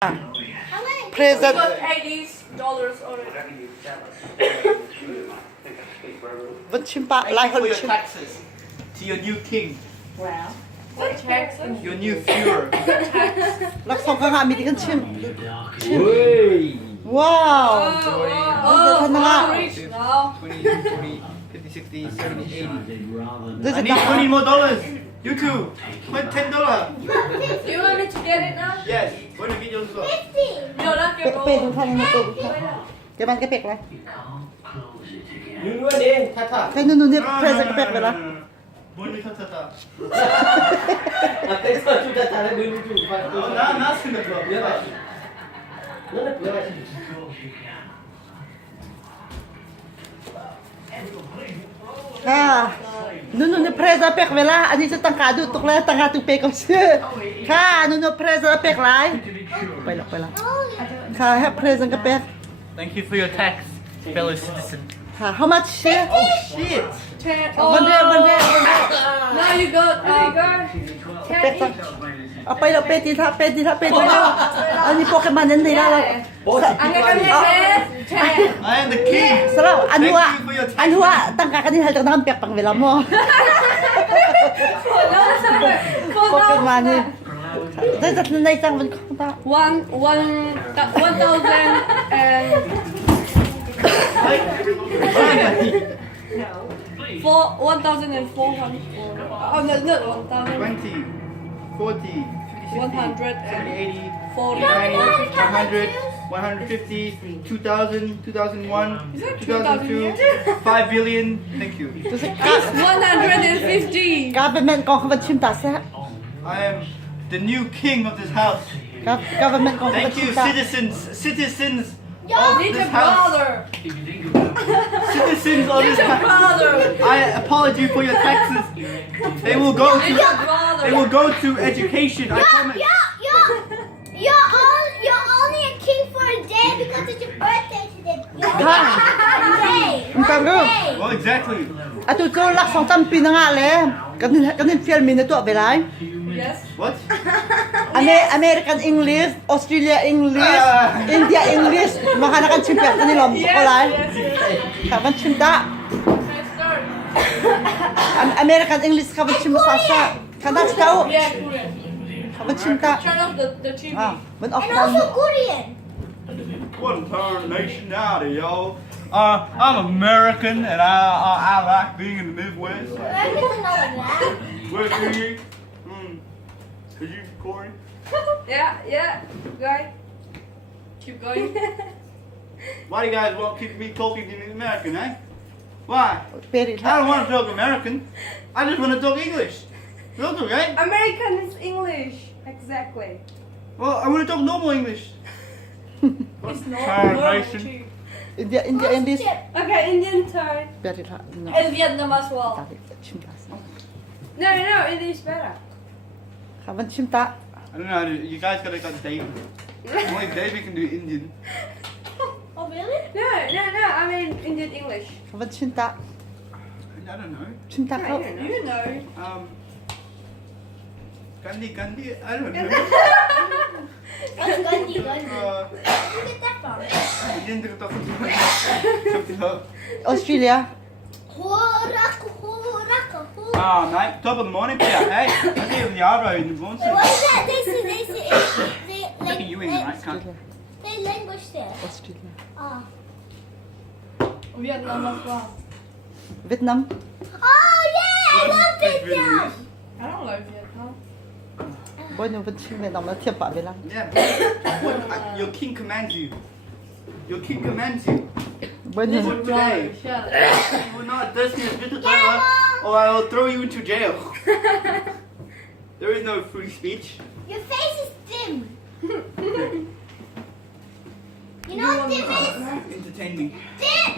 Present. Got $80 already. Vẫn chim bạ lại For hơn your chim. taxes to your new king, Wow. What taxes? your new Führer. Lạc xong các bạn mình đi con chim. Ui. Wow. Oh, Thân wow, ạ. rich now. 20, 40, 50, 60, 70, 80. This I is need $20 not. more. You too. $10. Do you want me to get it now? Yes. When the video's up. No, not Pe your pe gold. chúng ta nó tụt. Cái bạn cái bẹc này. Đứng luôn đi. Thắt thắt. Cái nó nè present cái bẹc vậy đó. Muốn đi thắt thắt thắt. Tại sao chúng ta trả lại đừng chủ phải Nó xin được rồi. như vậy? Nó là như vậy. ค่ะนุ่นเพรสเปกเวลาอันนี้จะตั้งการดูตกแล้วตั้งการตุเปกกับชื่อค่ะนุ่นเพรสเปกไรไปละค่ะให้เพรสกับเปก Thank you for your tax, fellow citizen. ค่ะ how much share Oh shit. One day. Now you got, Pet เอาไปละเป็ดดีท่าอันนี้โปเกมอนนั่นดีแล้ว I'm gonna I am the king. สำหรับอันหัว Thank you for your tax. อันหัวตั้งการกันที่ไทยจะทำเปียกปังเวลาโมโปเกมอนนี่ได้จัดในจังมันของตา 1,400. Oh no, not 1,000. 20, 40, 50, 100 70, 80, 40. 100, 150, 2000, 2001, Is that 2002, 2000? 5 billion. Thank you. ดูสิ 150. การเป็นแมนกองเขาเป็นชิมตาแซ่ I am the new king of this house. การเป็นแมนกองเขาเป็น Thank ชิม you, ตา citizens of Little this house. brother. Citizens of this Little house. brother. I apologize for your taxes. They will go Little to. brother. They will go to education. I promise. You're only a king for a day because it's your birthday today. Ang tago. Well, exactly. อะตุโจรักสองจำปีนะงะเลยกันนี่เฟียลมีในตัวไปไร Yes. What? อเมริกันอังกฤษออสเตรเลียอังกฤษอินเดียอังกฤษมาหานักชิมเปียกกันนี่หลอมก็ไร Yes. ค่ะมันชิมตา Let's start. อเมริกันอังกฤษค่ะมันชิมภาษาซะขนาดเจ้า Yeah, Korean. ค่ะมันชิมตา Turn off the TV. มันออก And กัน also Korean. One turn nationality, yo. I'm American and I like being in the Midwest. I didn't know that. Where do you? Are you Corey? Yeah. Guy. Keep going. Why do you guys want to keep me talking in American, eh? Why? เปริ I don't want to talk American. I just want to talk English. That's okay. American is English. Exactly. Well, I want to talk normal English. It's not Turn normal nation. too. อินเดียอังกฤษ Okay, Indian turn. เปริละ And Vietnam as well. ชิมตา No, English better. ค่ะมันชิมตา I don't know. You guys gotta got David. Only David can do Indian. Oh, really? No. I mean Indian English. ค่ะมันชิมตา I don't know. ชิมตาเขา You know. Gandhi. I don't know. What's Gandhi? Where Uh, did you get that from? Indian to talk something up. ออสเตรเลีย Horak. Mate, top of the morning, yeah. Hey, I see the Yarrow in the morning. Wait, what is that? They Look at you in, right? Can't. they language there. ออสเตรเลีย Oh. Vietnam as well. เวียดนาม Oh yeah, I love Vietnam. I don't like Vietnam. บ่ยังเป็นชิมเวียดนามแล้วเทียบปะเวลา Yeah. Your king commands you. Your king commands you. บ่ยัง For today. Shut You will not touch me with the toilet, or I will throw you into jail. There is no free speech. Your face is dim. You know what dim is? Entertain me. Dim